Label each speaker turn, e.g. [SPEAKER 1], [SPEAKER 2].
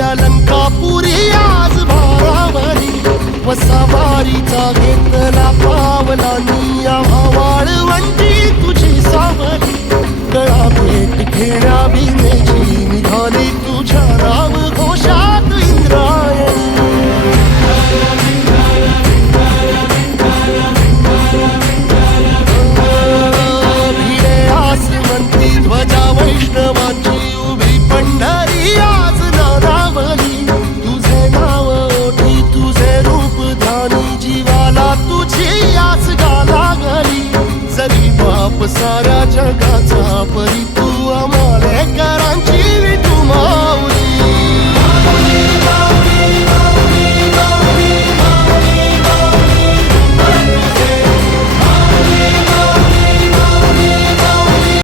[SPEAKER 1] अलंकापुरी आज भावारी वसावारीचा घेतला पावलानी आवाळ वंटी तुझी सावरी गळा भेट घेण्या बिनेची निघा सारा जगाचा परिता